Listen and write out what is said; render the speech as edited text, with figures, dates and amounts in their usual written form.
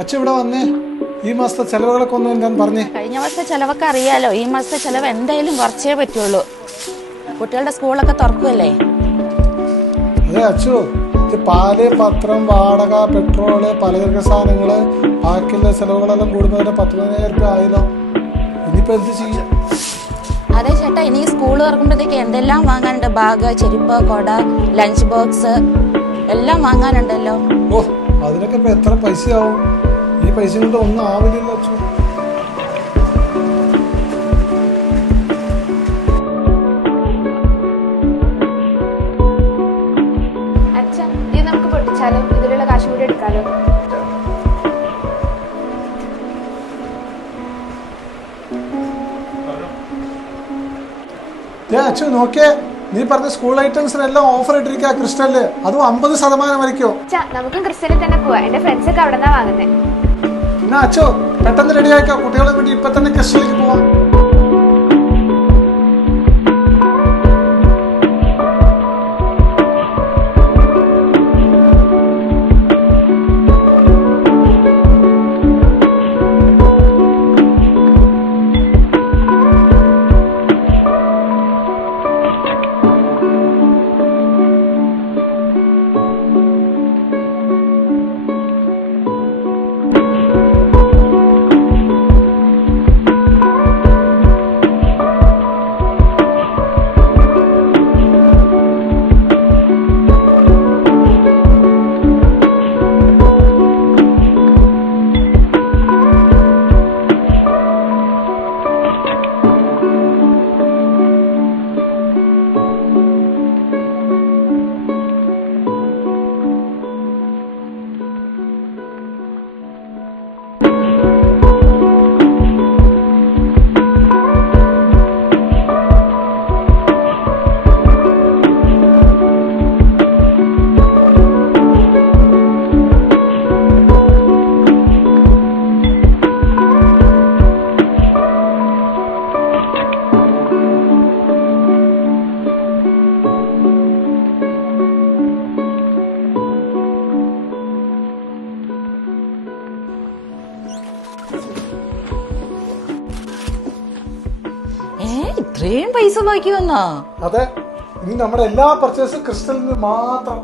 അച്ഛൻ ഇവിടെ വന്നേ. ഈ മാസത്തെ ചെലവുകളൊക്കെ ഒന്നും ഞാൻ പറഞ്ഞേ. കഴിഞ്ഞ മാസത്തെ ചെലവൊക്കെ അറിയാലോ. ഈ മാസത്തെ ചെലവ് എന്തായാലും കുറച്ചേ പറ്റുള്ളൂ. കുട്ടികളുടെ സ്കൂളൊക്കെ തുറക്കുമല്ലേ. അതെ അച്ചു, പാല്, പത്രം, വാടക, പെട്രോള്, പലചരക്ക് സാധനങ്ങള്, ബാക്കിയുള്ള ചെലവുകളെല്ലാം കൂടുമ്പോൾ 10,000 രൂപ ആയല്ലോ. ഇനിയിപ്പോ എന്ത് ചെയ്യും? അതെ ചേട്ടാ, ഇനി സ്കൂൾ തുറക്കുമ്പോഴത്തേക്ക് എന്തെല്ലാം വാങ്ങാനുണ്ട്. ബാഗ്, ചെരുപ്പ്, കൊട, ലഞ്ച് ബോക്സ് എല്ലാം വാങ്ങാനുണ്ടല്ലോ. ഓ, അതിനൊക്കെ ഇപ്പൊ എത്ര പൈസയാവും? ഈ പൈസ കൊണ്ട് ഒന്നും ആവില്ലല്ലോ അച്ചു. ഇതിലുള്ള കാശ് കൂടി എടുക്കാലോ. അച്ചു നോക്കിയേ, നീ പറഞ്ഞ സ്കൂൾ ഐറ്റംസിനെല്ലാം ഓഫർ ഇട്ടിരിക്കുക ക്രിസ്റ്റലില്. അതും 50% വരയ്ക്കോ. നമുക്കും ക്രിസ്റ്റലിൽ തന്നെ പോവാ. എന്റെ ഫ്രണ്ട്സ് ഒക്കെ അവിടെ നിന്നാ വാങ്ങുന്നത്. എന്നാ അച്ചു പെട്ടെന്ന് റെഡി ആയിക്കോ. കുട്ടികളെ വേണ്ടി ഇപ്പൊ തന്നെ ക്രിസ്റ്റലിലേക്ക് പോവാം. ഇത്രയും പൈസ ബാക്കി വന്നോ? അതെ, ഇനി നമ്മുടെ എല്ലാ പർച്ചേസും ക്രിസ്റ്റലിന് മാത്രം.